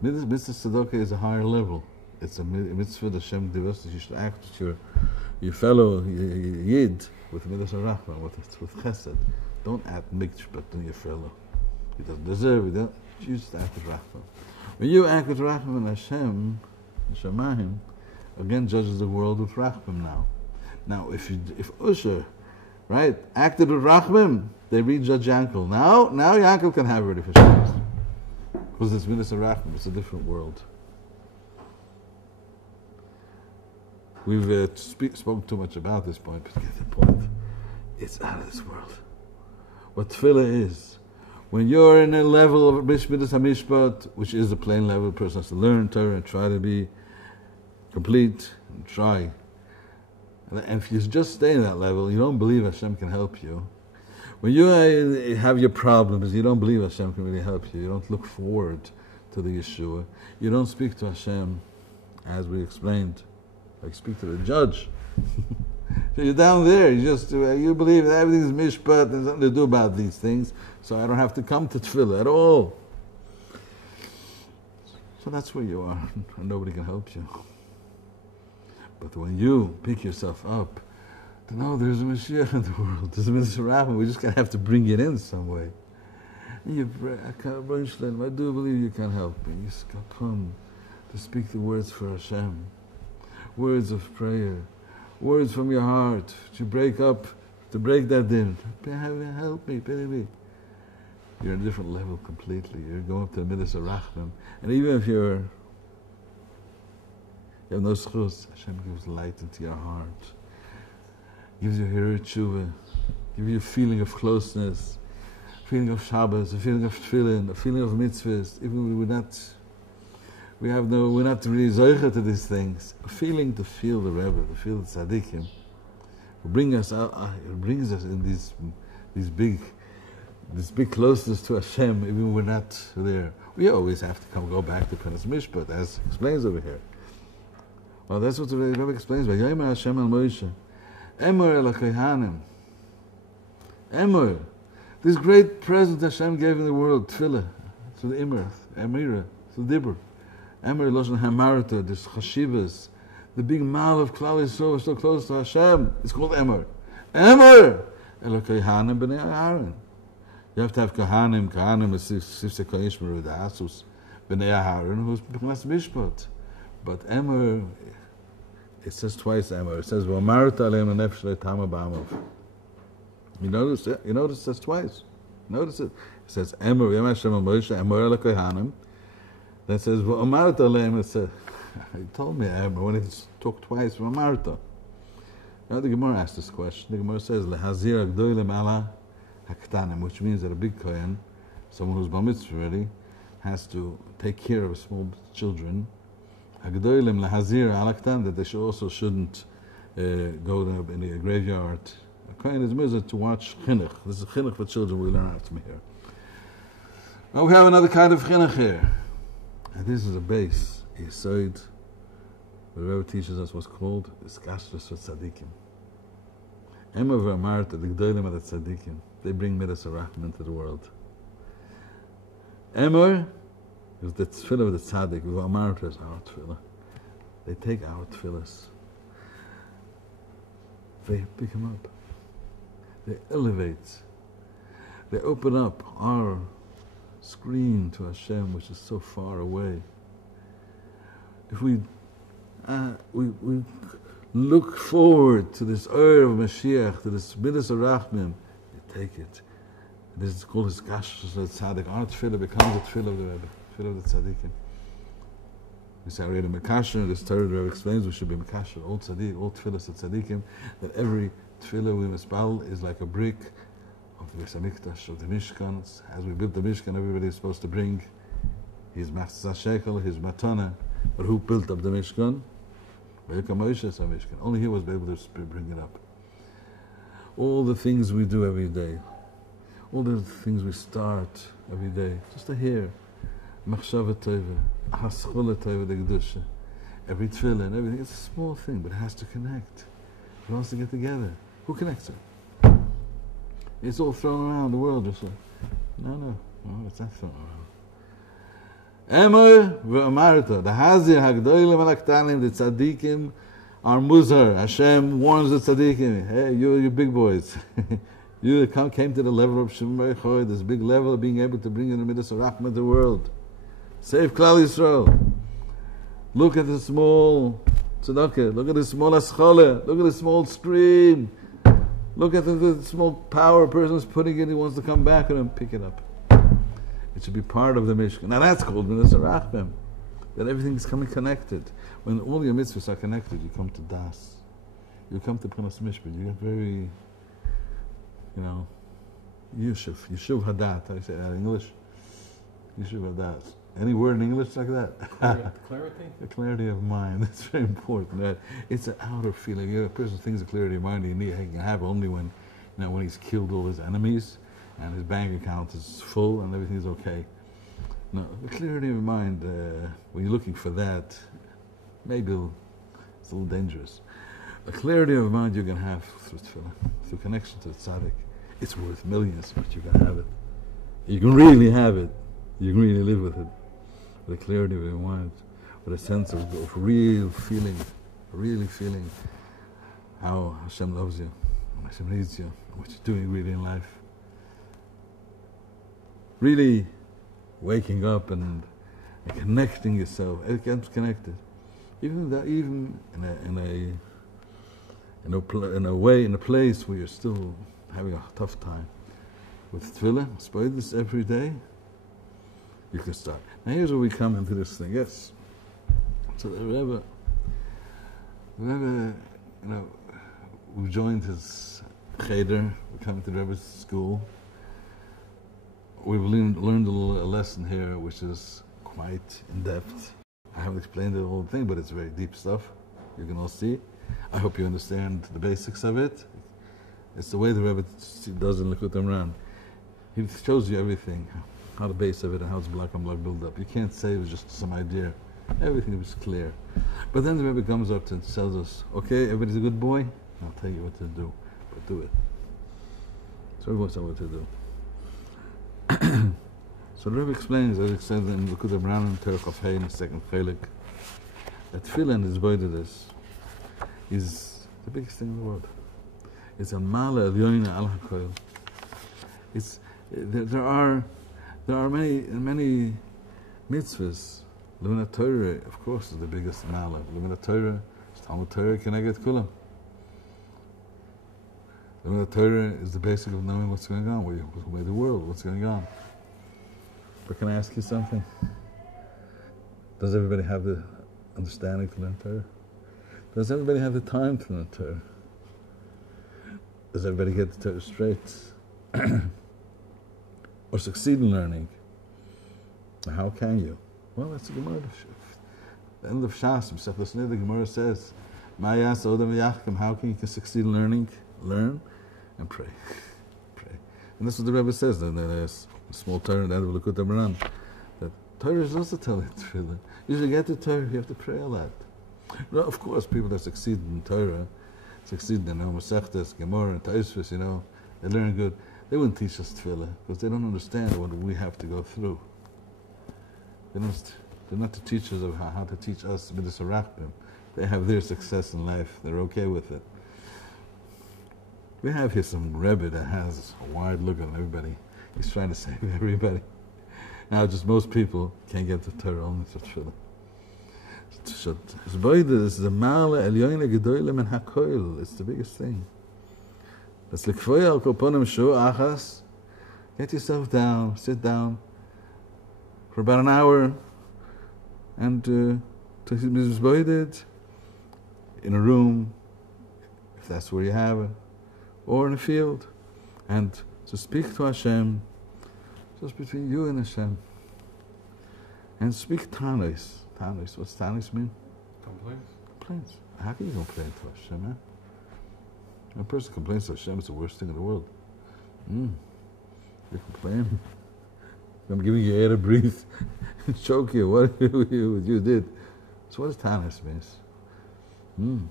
Mitzvah Tzedakah is a higher level. It's a mitzvah that Hashem gave us that you should act with your fellow Yid with Midas HaRachman, with Chesed. Don't act mikshpat on your fellow. He doesn't deserve it. You just act with Rachman. When you act with Rachman, Hashem, Shemayim, again judges the world with Rachman now. Now, if Usher, right, acted with Rachman, they re-judge Yankel. Now Yankel can have it for sure. Because it's Midas HaRachman, it's a different world. We've spoken too much about this point, but get the point. It's out of this world. What tefillah is, when you're in a level of Midas HaMishpat, which is a plain level, a person has to learn Torah and try to be complete, and try. And if you just stay in that level, you don't believe Hashem can help you. When you have your problems, you don't believe Hashem can really help you. You don't look forward to the Yeshua. You don't speak to Hashem, as we explained. Like speak to the judge. So you're down there, you believe that everything is mishpat, there's nothing to do about these things, so I don't have to come to tefillah at all. So that's where you are, and nobody can help you. But when you pick yourself up, to know there's a Mashiach in the world, there's a Midas HaRachman, we just gonna have to bring it in some way. And you pray, I do believe you can help me. You just come to speak the words for Hashem, words of prayer, words from your heart to break that din. Help me, pity me. You're on a different level completely. You're going up to the Midas HaRachman. And even if you have no schus, Hashem gives light into your heart. Gives you hirut tshuva. Gives you a feeling of closeness, a feeling of Shabbos, a feeling of tefillin, a feeling of mitzvahs. Even we're not really zoicha to these things. A feeling to feel the Rebbe, to feel the tzaddikim, brings us in these big closeness to Hashem, even when we're not there. We always have to go back to Penas Mishpat, as explains over here. Well, that's what the Rebbe explains. Vayomer Hashem al Moshe, Emor el HaKohanim. Emor, this great present Hashem gave in the world, Tefillah, to the Emira, to the Dibur. Emor Loshen Hamarta, this Chashivas, the big mal of Klal Yisrael is so close to Hashem. It's called Emor. Emor el HaKohanim b'nei Aharon. You have to have Kohanim is Sifse Koish Meruda Asus b'nei Aharon, who's Penas Mishpat. But Emor, it says twice Emor. It says V'amarta aleim nefesh le'tama b'amav. You notice it? You notice it says twice. Notice it. It says Emor, Yom Hashem al Moshe, Emor el HaKohanim. Then it says V'amarta aleim. It says, he told me Emor when it talked twice V'amarta. Now the Gemara asked this question. The Gemara says Lehazir agdoilem ala haktanim, which means that a big kohen, someone who's bar mitzvah already, has to take care of small children. Agdoilem lahazir alaktan, that they shouldn't go in the graveyard. A kohen is mitzvah to watch chinuch. This is chinuch for children. We learn out from here. Now we have another kind of chinuch here, and this is a base. Yesod. The Rebbe teaches us what's called iskashrus tzaddikim. Emor v'amarta, the gdolim of the tzaddikim, they bring Midas HaRachman into the world. Emor is the tefillah of the tzaddik. V'amarta is our tefillah. They take our tefillahs. They pick them up. They elevate. They open up our screen to Hashem, which is so far away. If we look forward to this Ur of Mashiach, to this Midas HaRachman, you take it. This is called his Kashrus Tzaddik. Our tefillah becomes the tefillah of the Rebbe, tefillah of the Tzaddikim. We say already Mekasher, this Torah Rebbe explains we should be Mekasher, all Tzaddik, all tefillahs of Tzaddikim, that every tefillah we mispal is like a brick of the Beis Hamikdash, of the Mishkan. As we built the Mishkan, everybody is supposed to bring his Machzah Shekel, his Matana. But who built up the Mishkan? Only he was able to bring it up. All the things we do every day, all the things we start every day, just to hear Machshava Tova, Haschula Tova, the Kedusha, every tefillah and everything, it's a small thing, but it has to connect. It wants to get together. Who connects it? It's all thrown around the world, just like, no, it's not thrown around. Emor v'amarta, the Hazir Hagdolim Alaktanim, the Tzadikim are Muzar. Hashem warns the Tzadikim, hey, you big boys. You came to the level of Shemar Choy, this big level of being able to bring in the Midas of Rahmah to the world. Save Klal Yisrael. Look at the small tzedakah, look at the small aschale, look at the small stream, look at the small power a person's putting in, he wants to come back and pick it up. It should be part of the Mishkan. Now that's called Midas Rachmem, that everything's coming connected. When all your mitzvahs are connected, you come to Das. You come to P'nas Mishpat, you get very, Yishuv Hadat, I say that in English. Yishuv Hadat. Any word in English like that? Clarity? The clarity of mind. That's very important. Right? It's an outer feeling. A person thinks of clarity of mind he can have only when, when he's killed all his enemies and his bank account is full and everything's okay. No, the clarity of mind, when you're looking for that, maybe it's a little dangerous. The clarity of mind you can have through tefillah, through connection to the tzaddik. It's worth millions, but you can have it. You can really have it. You can really live with it. With a clarity of your mind, with a sense of really feeling how Hashem loves you, and Hashem needs you, and what you're doing really in life. Really waking up and connecting yourself. It gets connected. Even in a place where you're still having a tough time. With tefillah, spend this every day, you can start. Now here's where we come into this thing. Yes. So the Rebbe, we joined his cheder, we come to the Rebbe's school. We've learned a lesson here which is quite in depth. I haven't explained the whole thing, but it's very deep stuff. You can all see. I hope you understand the basics of it. It's the way the Rebbe does in Likutei Moharan. He shows you everything, how the base of it and how it's block on block build up. You can't say it was just some idea. Everything was clear. But then the Rebbe comes up and tells us, okay, everybody's a good boy, I'll tell you what to do, but do it. So everyone's telling what to do. So the Rebbe explains, as it says in Likutei Moharan in Torah Chaf Hey in the second chelik, that tefillah and Hitbodedut is the biggest thing in the world. It's a mala elyoina al hakoil. It's there are many mitzvahs. Limud Torah, of course, is the biggest mala. Limud Torah is Talmud Torah keneged kulam. Limud Torah is the basic of knowing what's going on, where the world, what's going on. But can I ask you something? Does everybody have the understanding to learn Torah? Does everybody have the time to learn Torah? Does everybody get the Torah straight? Or succeed in learning? How can you? Well, that's the Gemara. The end of Shas, the Gemara says, how can you succeed in learning? Learn and pray. Pray. And that's what the Rebbe says in the small Torah at the end of Likutei Moharan. That Torah is also telling the truth. You should get to Torah, you have to pray a lot. Well, of course, people that succeed in Torah, succeed in Masechtas, Gemara, and Taisvis, they learn good. They wouldn't teach us tefillah because they don't understand what we have to go through. They're not to teach us of how to teach us Midas Rachmem. They have their success in life. They're okay with it. We have here some Rebbe that has a wide look on everybody. He's trying to save everybody. Now, just most people can't get to Torah only for tefillah. Hitbodedut is the ma'ala elyoina gedola min hakoil. It's the biggest thing. That's likfoya al kol ponim shu achas. Get yourself down, sit down for about an hour, and to Hitbodedut in a room, if that's where you have it, or in a field, and to speak to Hashem, just between you and Hashem. And speak Tanis. Tanis, what's Tanis mean? Complaints. How can you complain to Hashem, man? When a person complains to Hashem, it's the worst thing in the world. You complain. I'm giving you air to breathe and choke you. What you did. So what does Tanis mean?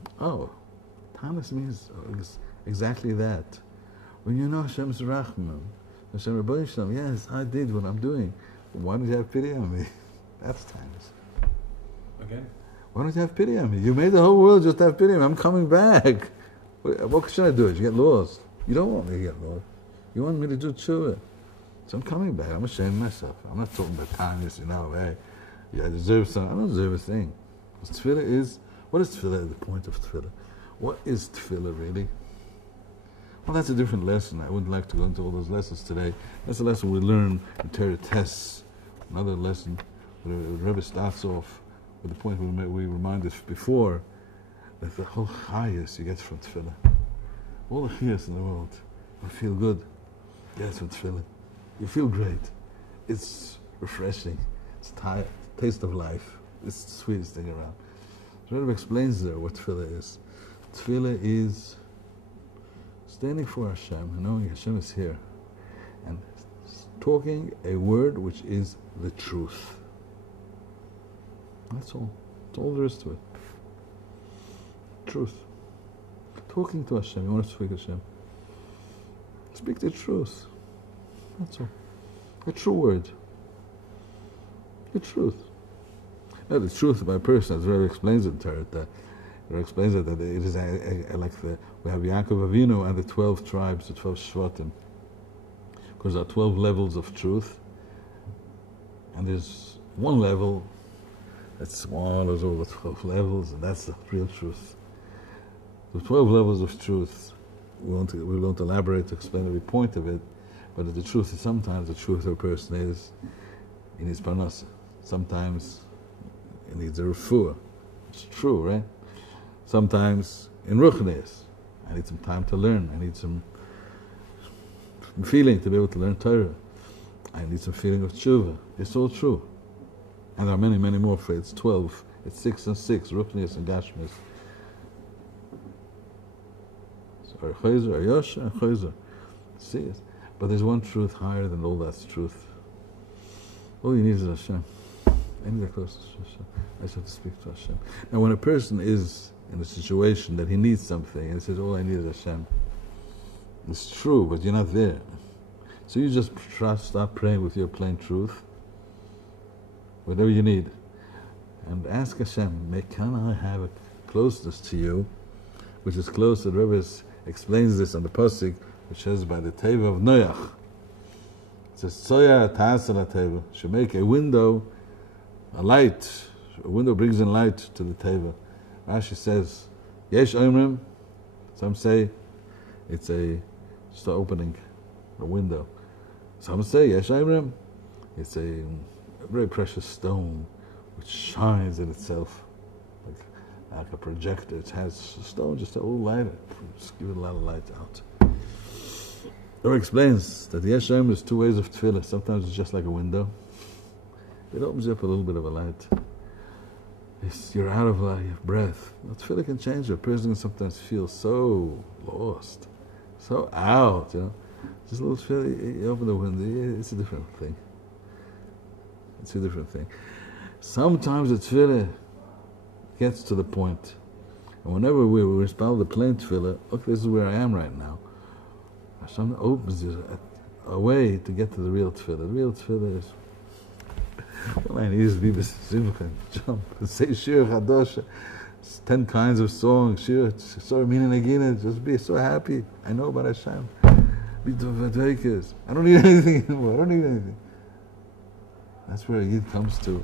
Tanis means exactly that. When you know Hashem's Rahman, Hashem Rabbi Shalom, yes, I did what I'm doing. Why don't you have pity on me? That's Tanis. Again? Why don't you have pity on me? You made the whole world just have pity on me. I'm coming back. What should I do? You get lost. You don't want me to get lost. You want me to do tshuva. So I'm coming back. I'm ashamed of myself. I'm not talking about kindness, hey, I deserve something. I don't deserve a thing. Because tefillah is, what is tefillah? The point of tefillah. What is tefillah really? Well, that's a different lesson. I wouldn't like to go into all those lessons today. That's a lesson we learn in Torah tests. Another lesson where the Rebbe starts off with the point we reminded before, that the whole chayas you get from tefillah. All the chayas in the world. You feel good. Yes, from tefillah. You feel great. It's refreshing. It's taste of life. It's the sweetest thing around. So Rebbe explains there what tefillah is. Tefillah is standing for Hashem and knowing Hashem is here and talking a word which is the truth. That's all. That's all there is to it. Truth. Talking to Hashem. You want to speak to Hashem? Speak the truth. That's all. A true word. The truth. Now, the truth by a person, as Rebbe explains it in Torah, that explains that it is like we have Yaakov Avinu and the 12 tribes, the 12 Shvatim. Because there are 12 levels of truth, and there's one level that swallows all the 12 levels, and that's the real truth. The 12 levels of truth, we won't elaborate to explain every point of it, but the truth is sometimes the truth of a person is in his parnasa. Sometimes he needs a refuah. It's true, right? Sometimes in ruchnis, I need some time to learn. I need some feeling to be able to learn Torah. I need some feeling of tshuva. It's all true. And there are many, many more for it. It's 12. It's 6 and 6, ruchnis and gashmis. So Chayzer, Ayosha, and Chayzer. See it. But there's one truth higher than all that's truth. All you need is Hashem. I need that close to Hashem. I just have to speak to Hashem. Now when a person is in a situation that he needs something and he says, all I need is Hashem, it's true, but you're not there. So you just start praying with your plain truth, whatever you need, and ask Hashem, can I have a closeness to you, which is close. The Rebbe explains this on the Pasuk, which says by the Teva of Noach. It says, Tzoya ta'asal Teva, should make a window, a light. A window brings in light to the Teva. Rashi says, Yesh Omrim, some say it's just an opening, a window. Some say, Yesh Omrim, it's a very precious stone which shines in itself like a projector. It has a stone, just a little light, just give it a lot of light out. Torah explains that the Yesh Omrim is two ways of tefillah. Sometimes it's just like a window. It opens up a little bit of a light. You're out of breath. Tefillah can change you. A person can sometimes feel so lost, so out. Just a little tefillah, you open the window. It's a different thing. It's a different thing. Sometimes the tefillah gets to the point, and whenever we respond the plain tefillah, look, this is where I am right now. Hashem opens you a way to get to the real tefillah. The real tefillah is, all I need is to be simcha, jump, and say Shir Chadosh, 10 kinds of songs, Shir, Sorry, Mina Nagina, just be so happy. I know about Hashem. Be Dovadvekes. I don't need anything anymore. I don't need anything. That's where Yid comes to.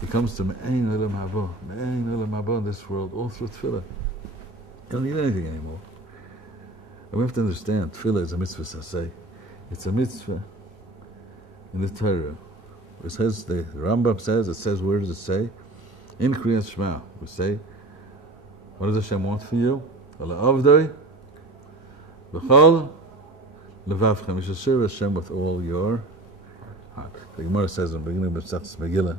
He comes to Me'ein Olam Haba, Me'ein Olam Haba in this world, all through tefillah. You don't need anything anymore. And we have to understand, tefillah is a mitzvah saseh. It's a mitzvah in the Torah. It says, the Rambam says, where does it say? In Kriyas Shema, we say, what does Hashem want for you? V'la'avdoi, v'chol, Levavchem, you should serve Hashem with all your heart. The Gemara says in the beginning of Mesachas Megillah,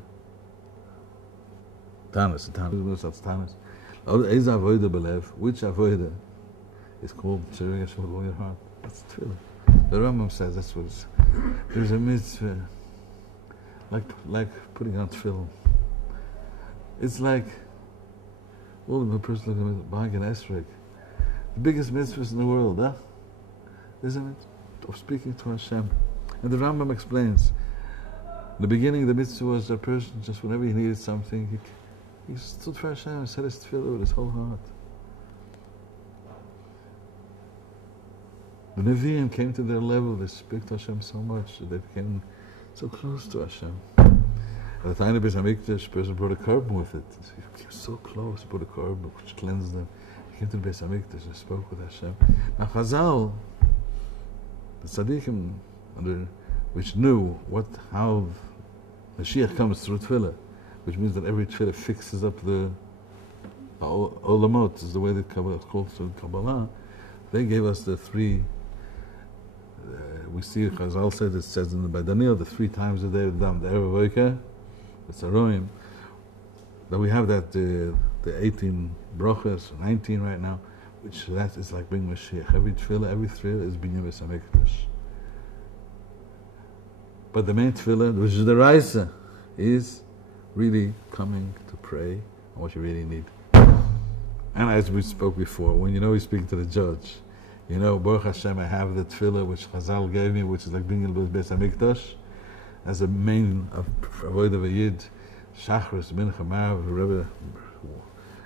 Tanis, which avodah is called serving Hashem with all your heart? That's tefillah. The Rambam says that's what it's. There's a mitzvah, like putting on tefillah. It's like all of the person looking at buying an esrog. The biggest mitzvahs in the world, huh? Isn't it? Of speaking to Hashem. And the Rambam explains, in the beginning the mitzvah was a person just whenever he needed something, he stood for Hashem and said his tefillah with his whole heart. The Nevi'im came to their level, they spoke to Hashem so much that they became so close to Hashem. At the time of the Beis HaMikdash, a person brought a korban with it. He became so close, he brought a korban which cleansed them. He came to the Beis HaMikdash and spoke with Hashem. Now Chazal, the tzaddikim, which knew how Mashiach comes through tefillah, which means that every tefillah fixes up the olamot, is the way that Kabbalah is called through Kabbalah. They gave us the three. We see Chazal said, it says in the Daniel, the 3 times a day of Dam, the Erev Voika, the Saroim, that we have that the 18 brachas, 19 right now, which that is like bringing Mashiach. Every tefillah is Binyan Beis HaMikdash. But the main tefillah, which is the Raisa, is really coming to pray on what you really need. And as we spoke before, when you're speaking to the judge, Baruch Hashem, I have the tefillah which Chazal gave me, which is like being in the Beis HaMikdash, as a main of avodah v'yid, Shachris, Mincha, Marav. The Rebbe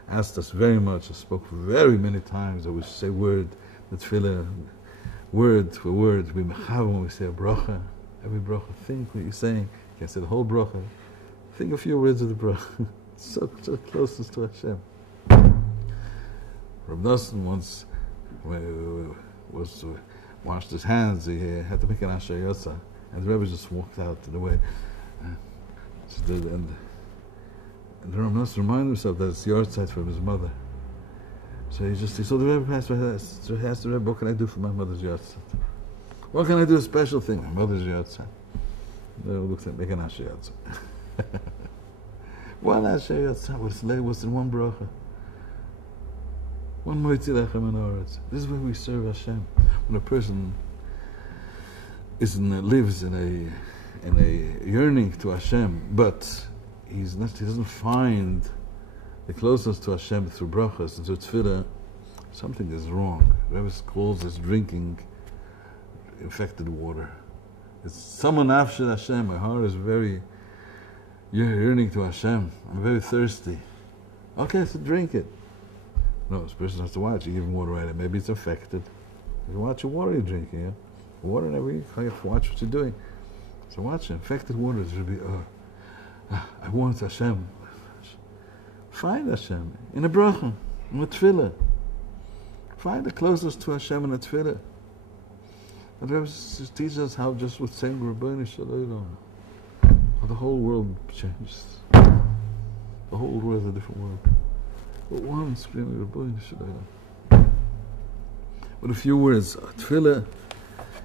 asked us very much, spoke very many times that we should say the tefillah, word for word. We mechav when we say a bracha, every bracha, think what you're saying. You can't say the whole bracha. Think a few words of the bracha. so closest to Hashem. Rabbi Nosson once washed his hands, he had to make an asher yotza, and the Rebbe just walked out in the way. And the Rabbi Nosson reminded himself that it's the yahrzeit from his mother. So he saw the Rebbe pass by, so he asked the Rebbe, what can I do for my mother's yahrzeit? What can I do a special thing? My mother's yahrzeit. The Rebbe looks at make an asher yotza. One asher yotza, what's in one bracha? One moitzi lechem and oretz. This is where we serve Hashem. When a person lives in a yearning to Hashem, but he doesn't find the closeness to Hashem through brachas and through tefillah, something is wrong. Rebbe calls this drinking infected water. It's someone after Hashem. My heart is very yearning to Hashem. I'm very thirsty. Okay, so drink it. No, this person has to watch. You give him water right now. Maybe it's infected. You watch the water you're drinking. Yeah? Water never. You have to watch what you're doing. So watch it. Infected water should be. I want Hashem. Find Hashem in a bracha, in a tefillah. Find the closest to Hashem in a tefillah. And the Rebbe teaches us how just with saying Rabbeinu Shalom, how the whole world changes. The whole world is a different world. But one screaming Rabbeinu Shalom. With a few words, tefillah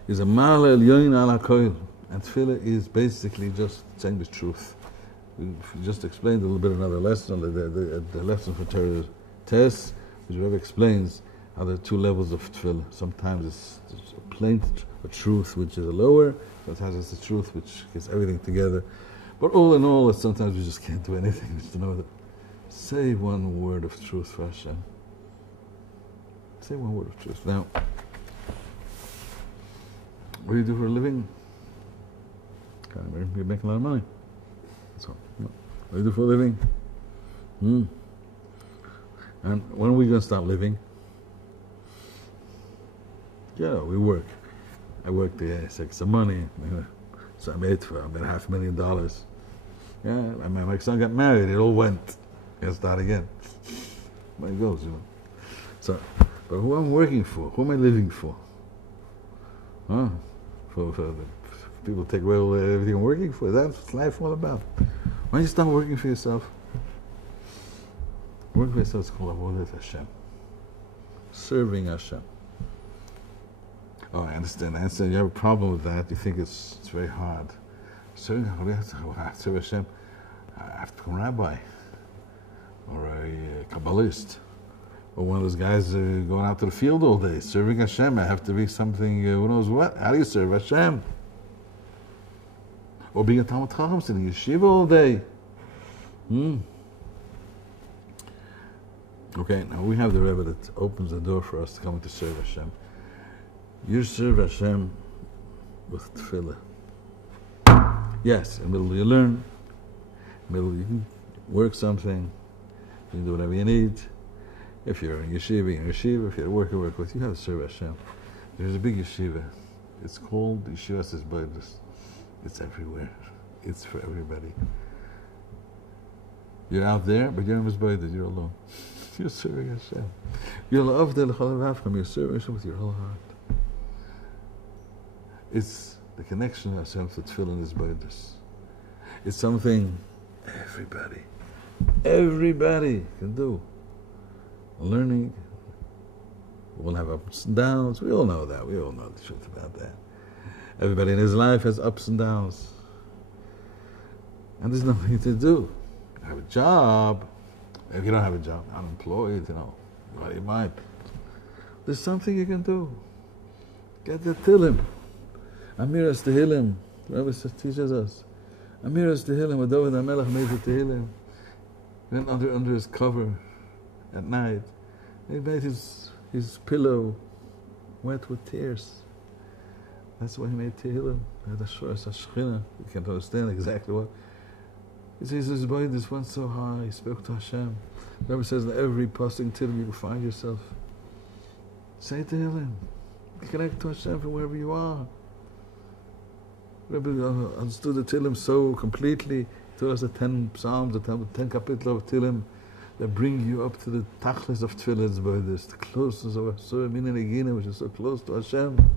is a ma'ala elyon al hakoil, and tefillah is basically just saying the truth. We just explained a little bit another lesson, the lesson for Torah test, which Rebbe explains how there are 2 levels of tefillah. Sometimes it's a plain truth, which is a lower. Sometimes it's the truth, which gets everything together. But all in all, sometimes we just can't do anything. Just to know that. Say one word of truth for Hashem. Say one word of truth. Now, what do you do for a living? You make a lot of money. So, what do you do for a living? And when are we going to start living? Yeah, we work. I work to take some money. So I made $500,000. Yeah, my son got married. It all went. Got to start again. Where it goes, So, but who am I working for? Who am I living for? Huh? For the people take away everything I'm working for. That's what life all about. Why don't you start working for yourself? Working for yourself is called avodat Hashem. Serving Hashem. Oh, I understand. I understand. You have a problem with that. You think it's very hard. Serving Hashem, I have to become a rabbi or a Kabbalist. Or one of those guys going out to the field all day, serving Hashem. I have to be something, who knows what? How do you serve Hashem? Or being a Talmud Chacham, sitting in yeshiva all day. Okay, now we have the Rebbe that opens the door for us to come to serve Hashem. You serve Hashem with tefillah. Yes, in the middle you learn, in the middle you can work something, you can do whatever you need. If you're in yeshiva, you're in yeshiva. If you're at work, you work with. You have to serve Hashem. There's a big yeshiva. It's called Yeshivas Hitbodedut. It's everywhere. It's for everybody. You're out there, but you're in Hitbodedut. You're alone. You're serving Hashem. You're serving Hashem with your whole heart. It's the connection of Hashem to tefillah and Hitbodedut. It's something everybody can do. Learning, we'll have ups and downs. We all know that. We all know the truth about that. Everybody in his life has ups and downs. And there's nothing to do. You have a job. If you don't have a job, unemployed, what do you mind? There's something you can do. Get the Tehillim. Amiras Tehillim. The Rebbe teaches us. Amiras Tehillim. When David HaMelech made the Tehillim, then under his cover, at night, he made his pillow wet with tears. That's why he made Tehillim. You can't understand exactly what. He says his body just went so high, he spoke to Hashem. The Rebbe says in every passing Tehillim you can find yourself. Say Tehillim. Connect to Hashem from wherever you are. The Rebbe understood the Tehillim so completely. He told us the 10 Psalms, the 10 Kapitel of Tehillim, that bring you up to the tachlis of tefillah, by this, the closeness of Surah Min and Egina, which is so close to Hashem.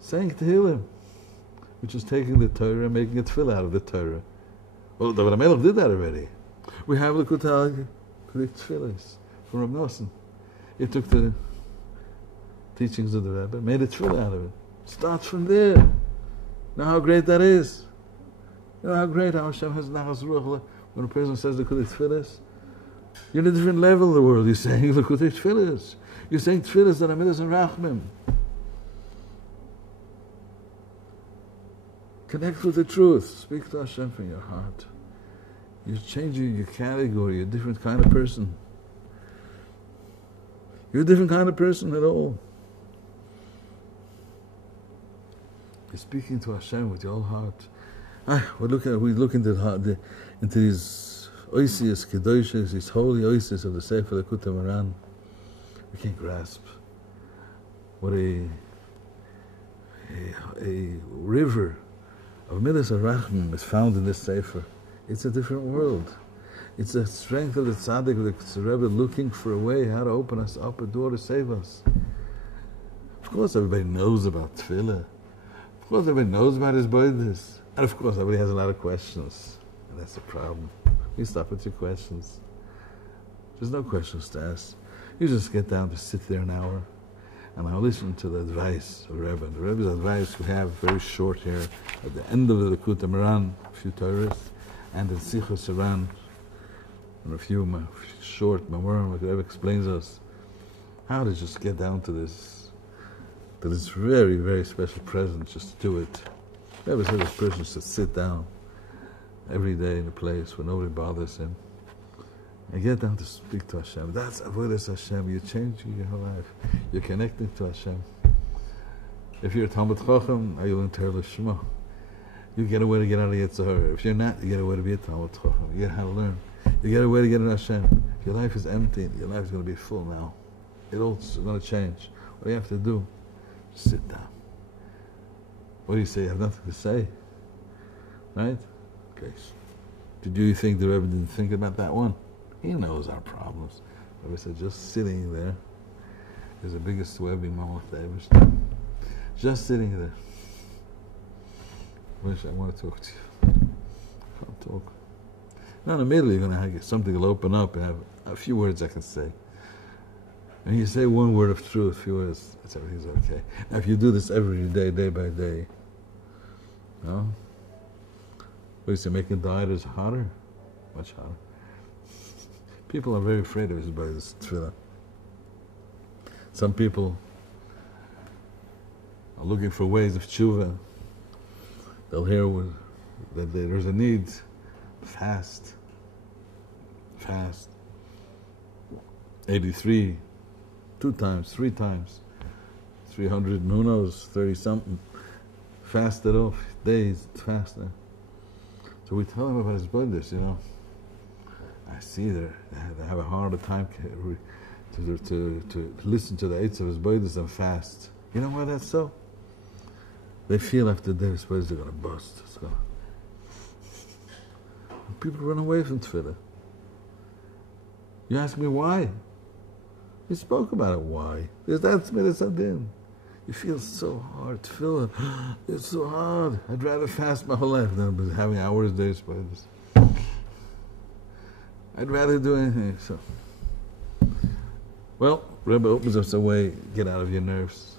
Saying Tehillim, which is taking the Torah and making a tefillah out of the Torah. Well, David HaMelech did that already. We have Likutei tefillahs from Rav Nosson. He took the teachings of the Rebbe, made a tefillah out of it. Starts from there. Know how great that is. You know how great how Hashem has nachas ruach. When a person says Likutei tefillahs, you're in a different level of the world. You're saying Likutei tefillahs. You're saying tefillahs that are midas and rachmim. Connect with the truth. Speak to Hashem from your heart. You're changing your category. You're a different kind of person. You're a different kind of person at all. You're speaking to Hashem with your whole heart. We look into these oisius, kedoshas, these holy oisius of the Sefer Likutei Moharan. We can't grasp what a river of midas arachim is found in this Sefer. It's a different world. It's the strength of the tzaddik, the Rebbe, looking for a way how to open us up a door to save us. Of course, everybody knows about tefillah. Of course, everybody knows about his boydis. And of course, everybody has a lot of questions. And that's the problem. You stop with your questions. There's no questions to ask. You just get down to sit there an hour and I'll listen to the advice of the Rebbe. The Rebbe's advice we have very short here at the end of the Likutei Moharan, a few Torahs, and in Sichos Haran, and a few short Moharan, the Rebbe explains us how to just get down to this very, very special present, just to do it. The Rebbe said this person should sit down every day in a place where nobody bothers him and get down to speak to Hashem. That's avodas Hashem. You're changing your whole life. You're connecting to Hashem. If you're a Talmud Chacham, you'll enter Lishma. You get a way to get out of Yitzhar. If you're not, you get a way to be a Talmud Chacham. You get how to learn. You get a way to get in Hashem. If your life is empty, your life is going to be full now. It's going to change. What do you have to do? Just sit down. What do you say? You have nothing to say. Right? Okay. Did you think the Rebbe didn't think about that one? He knows our problems. The Rebbe said, just sitting there is the biggest webbing moment ever. Just sitting there. I want to talk to you. I can't talk. Now, immediately you're going to have something will open up and have a few words I can say. And you say one word of truth, a few words, everything's okay. Now if you do this every day, day by day, no? What do you say, making diet harder? Much harder. People are very afraid of this tefillah. Some people are looking for ways of tshuva. They'll hear that there's a need. Fast. 83, 2 times, 3 times, 300, who knows, 30 something. Fast it off, days, faster. So we tell him about his brothers, you know. I see they have a harder time to listen to the eights of his brothers and fast. You know why that's so? They feel after their brothers are going to bust. People run away from tefillah. You ask me why? We spoke about it, why? Because that's mitzvah. You feel so hard, tefillah. It's so hard. I'd rather fast my whole life than having hours, days, brothers. I'd rather do anything. So, well, Rebbe opens us a way, get out of your nerves.